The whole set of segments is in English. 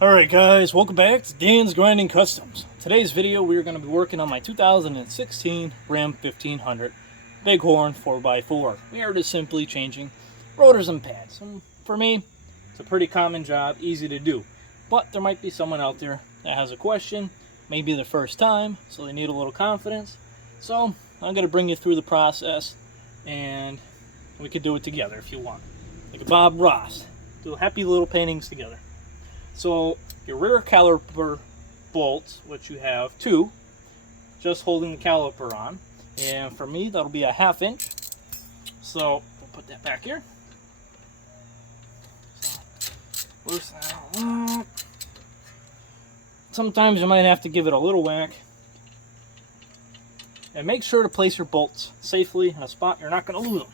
Alright guys, welcome back to Dan's Grinding Customs. Today's video we are going to be working on my 2016 Ram 1500 Bighorn 4x4. We are just simply changing rotors and pads. And for me, it's a pretty common job, easy to do. But there might be someone out there that has a question, maybe the first time, so they need a little confidence. So I'm going to bring you through the process and we could do it together if you want. Like a Bob Ross. Do happy little paintings together. So your rear caliper bolts, which you have two, just holding the caliper on. And for me, that'll be a 1/2 inch. So we'll put that back here. So, loosen that all up. Sometimes you might have to give it a little whack. And make sure to place your bolts safely in a spot you're not going to lose them.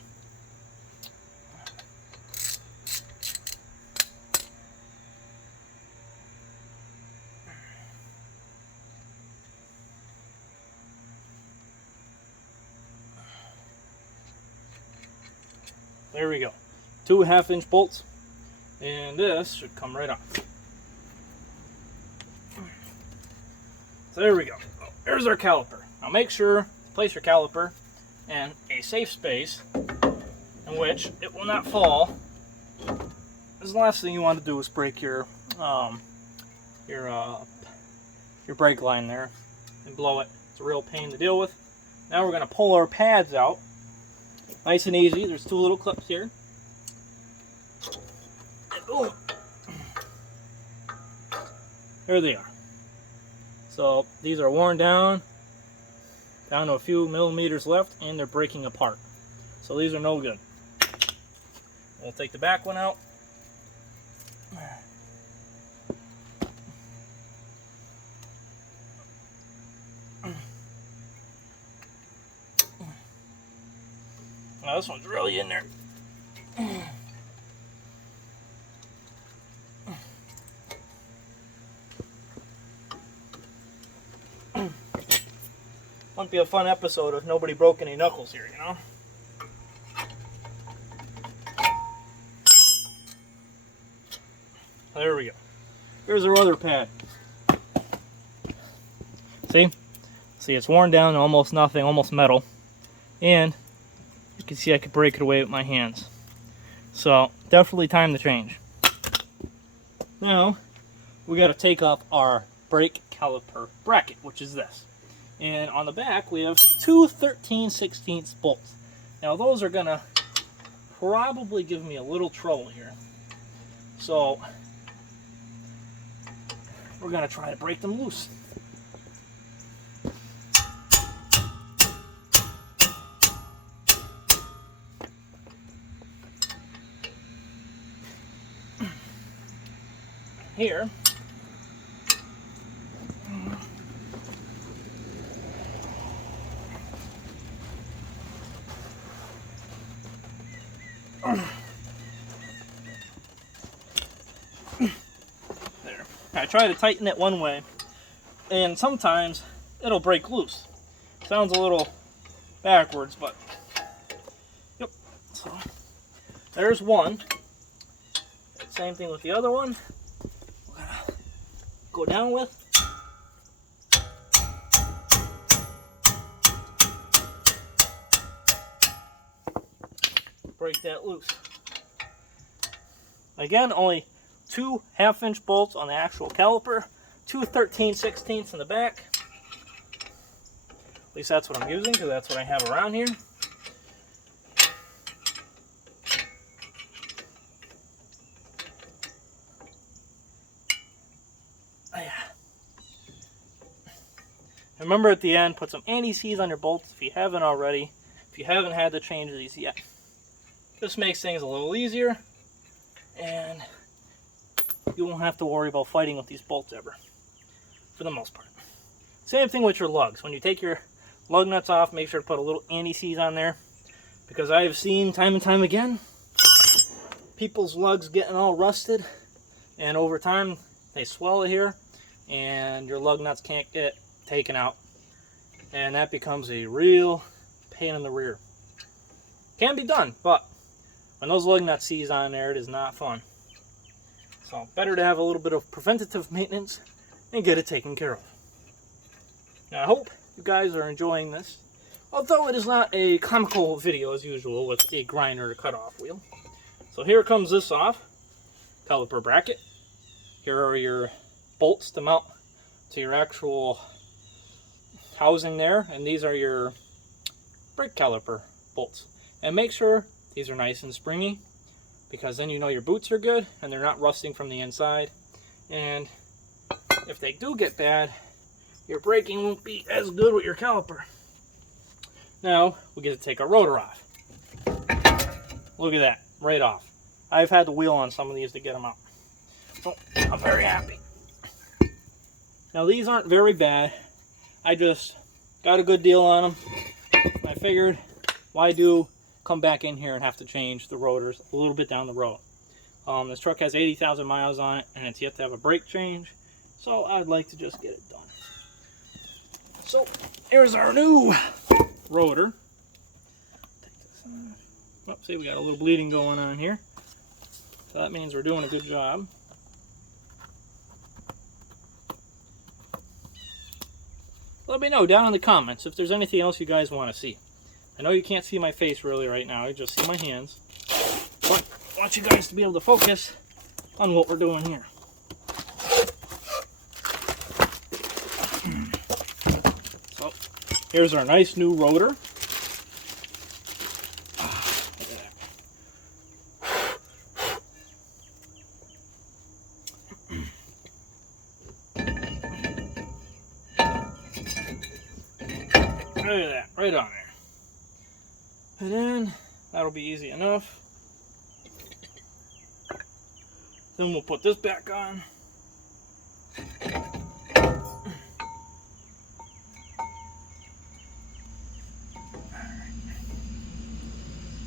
There we go. 2 1/2 inch bolts, and this should come right off. So there we go. There's our caliper. Now make sure to place your caliper in a safe space in which it will not fall. Because the last thing you want to do is break your brake line there and blow it. It's a real pain to deal with. Now we're going to pull our pads out. Nice and easy. There's 2 little clips here. And boom. There they are. So these are worn down to a few millimeters left, and they're breaking apart. So these are no good. We'll take the back one out. Now this one's really in there. Wouldn't be a fun episode if nobody broke any knuckles here, you know? There we go. Here's our other pad. See? See, it's worn down to almost nothing, almost metal. And you can see I could break it away with my hands. So, definitely time to change. Now, we got to take off our brake caliper bracket, which is this. And on the back, we have 2 13/16 bolts. Now, those are going to probably give me a little trouble here. So, we're going to try to break them loose. Here, there. I try to tighten it one way, and sometimes it'll break loose. Sounds a little backwards, but yep. So there's one. Same thing with the other one. Go down with. Break that loose. Again, only 2 1/2 inch bolts on the actual caliper, 2 13/16 in the back. At least that's what I'm using, because that's what I have around here. Remember at the end, put some anti-seize on your bolts if you haven't already. If you haven't had to change these yet. This makes things a little easier, and you won't have to worry about fighting with these bolts ever, for the most part. Same thing with your lugs. When you take your lug nuts off, make sure to put a little anti-seize on there, because I have seen time and time again people's lugs getting all rusted, and over time they swell here, and your lug nuts can't get taken out, and that becomes a real pain in the rear. Can be done, but when those lug nuts seize on there, it is not fun. So better to have a little bit of preventative maintenance and get it taken care of. Now I hope you guys are enjoying this, although it is not a comical video as usual with a grinder cutoff wheel. So here comes this off, caliper bracket. Here are your bolts to mount to your actual housing there, and these are your brake caliper bolts. And make sure these are nice and springy, because then you know your boots are good and they're not rusting from the inside. And if they do get bad, your braking won't be as good with your caliper. Now we get to take our rotor off. Look at that, right off. I've had the wheel on some of these to get them out, so I'm very happy. Now these aren't very bad. I just got a good deal on them. I figured, why come back in here and have to change the rotors a little bit down the road. This truck has 80,000 miles on it, and it's yet to have a brake change, so I'd like to just get it done. So here's our new rotor. Take this on. Oh, see, we got a little bleeding going on here, so that means we're doing a good job. Let me know down in the comments if there's anything else you guys want to see. I know you can't see my face really right now, you just see my hands. But I want you guys to be able to focus on what we're doing here. So, here's our nice new rotor. Look at that. Look at that, right on there. And then, that'll be easy enough. Then we'll put this back on.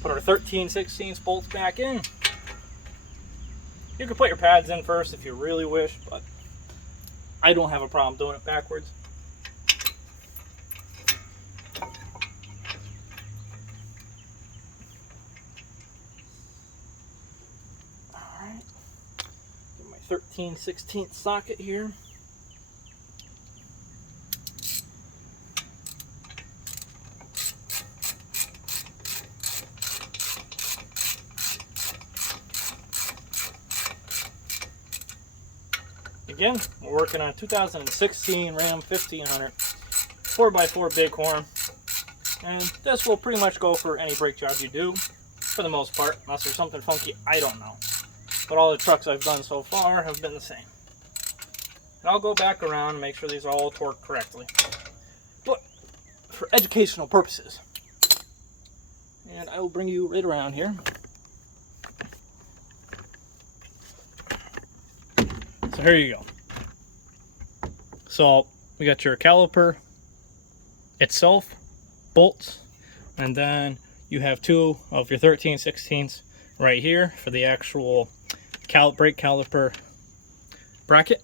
Put our 13/16 bolts back in. You can put your pads in first if you really wish, but I don't have a problem doing it backwards. Alright, get my 13/16 socket here. Again, we're working on a 2016 Ram 1500 4x4 Bighorn, and this will pretty much go for any brake job you do, for the most part, unless there's something funky, I don't know. But all the trucks I've done so far have been the same. And I'll go back around and make sure these are all torqued correctly, but for educational purposes. And I will bring you right around here. So here you go. So we got your caliper itself, bolts, and then you have two of your 13/16 right here for the actual brake caliper bracket.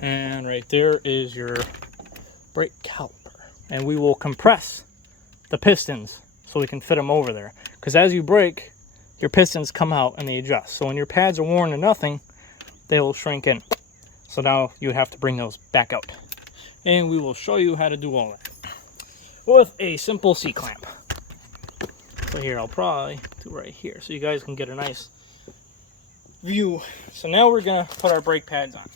And right there is your brake caliper. And we will compress the pistons so we can fit them over there. Because as you brake, your pistons come out and they adjust. So when your pads are worn to nothing, they will shrink in. So now you have to bring those back out. And we will show you how to do all that with a simple C-clamp. So here, I'll probably do right here so you guys can get a nice view. So now we're gonna put our brake pads on.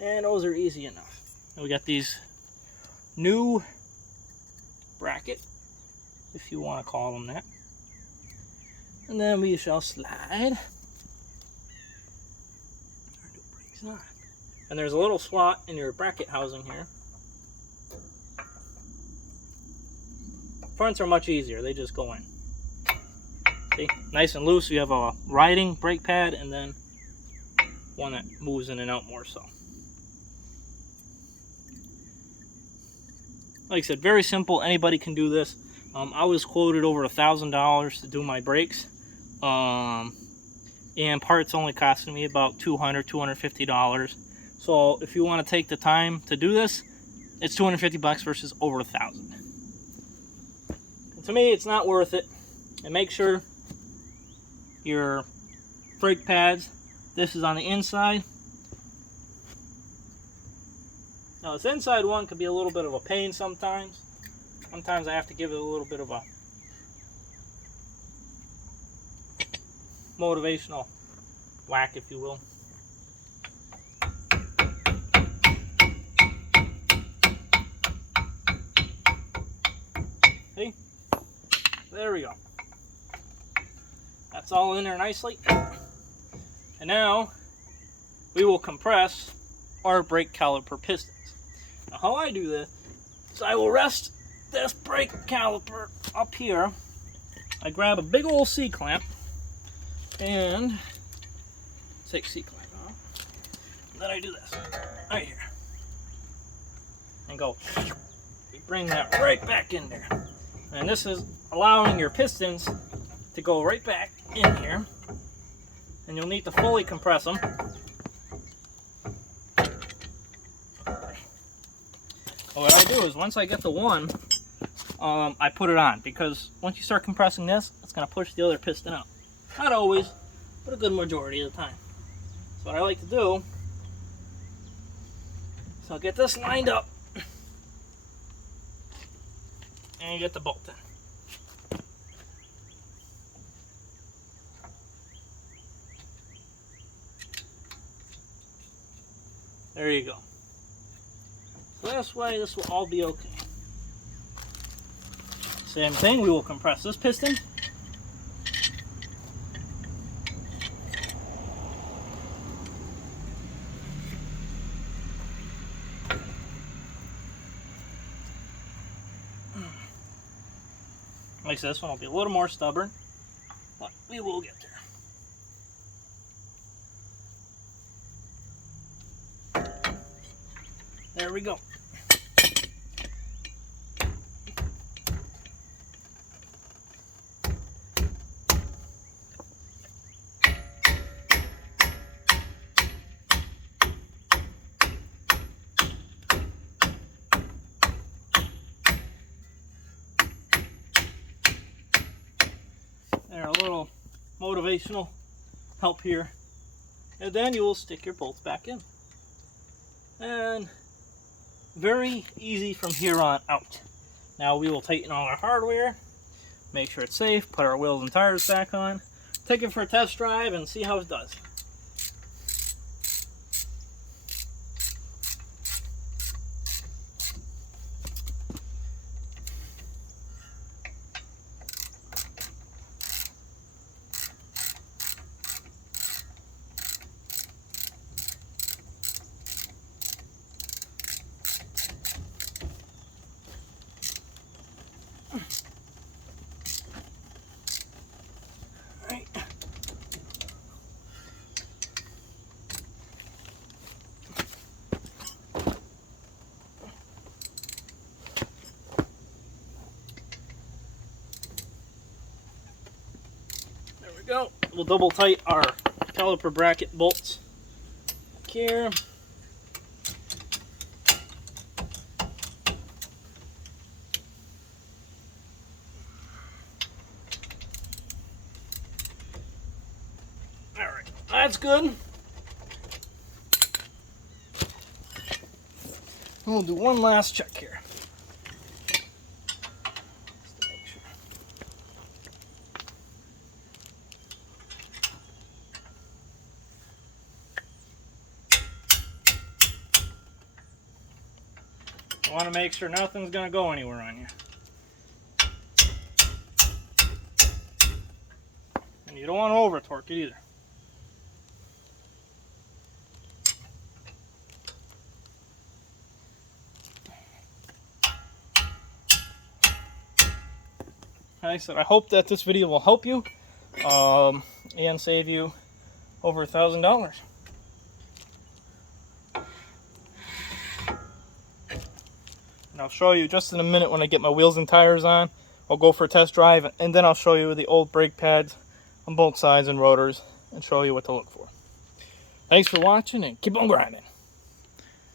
And those are easy enough. And we got these new bracket, if you want to call them that. And then we shall slide our new brakes on. And there's a little slot in your bracket housing here. Fronts are much easier, they just go in. See, nice and loose. You have a riding brake pad and then one that moves in and out more so. Like I said, very simple, anybody can do this. I was quoted over $1,000 to do my brakes. And parts only costing me about $200, $250. So if you want to take the time to do this, it's $250 versus over $1,000. To me, it's not worth it. And make sure your brake pads This is on the inside. Now this inside one could be a little bit of a pain sometimes. Sometimes I have to give it a little bit of a motivational whack, if you will. See? There we go. That's all in there nicely. And now we will compress our brake caliper pistons. Now how I do this is I will rest this brake caliper up here. I grab a big old C-clamp and take C-clamp off. Then I do this right here and go. You bring that right back in there. And this is allowing your pistons to go right back in here. And you'll need to fully compress them. What I do is once I get the one, I put it on, because once you start compressing this, it's going to push the other piston out. Not always, but a good majority of the time. So what I like to do, so I'll get this lined up, and you get the bolt in. There you go. So this way, this will all be okay. Same thing, we will compress this piston. Like I said, this one will be a little more stubborn, but we will get there. There we go. There, a little motivational help here. And then you will stick your bolts back in. And very easy from here on out. Now we will tighten all our hardware, make sure it's safe, put our wheels and tires back on, take it for a test drive and see how it does. Go. We'll double tight our caliper bracket bolts back here. Alright, that's good. We'll do one last check here. You want to make sure nothing's going to go anywhere on you. And you don't want to over torque it either. Like I said, I hope that this video will help you and save you over $1,000. And I'll show you just in a minute when I get my wheels and tires on. I'll go for a test drive, and then I'll show you the old brake pads on both sides and rotors and show you what to look for. Thanks for watching, and keep on grinding.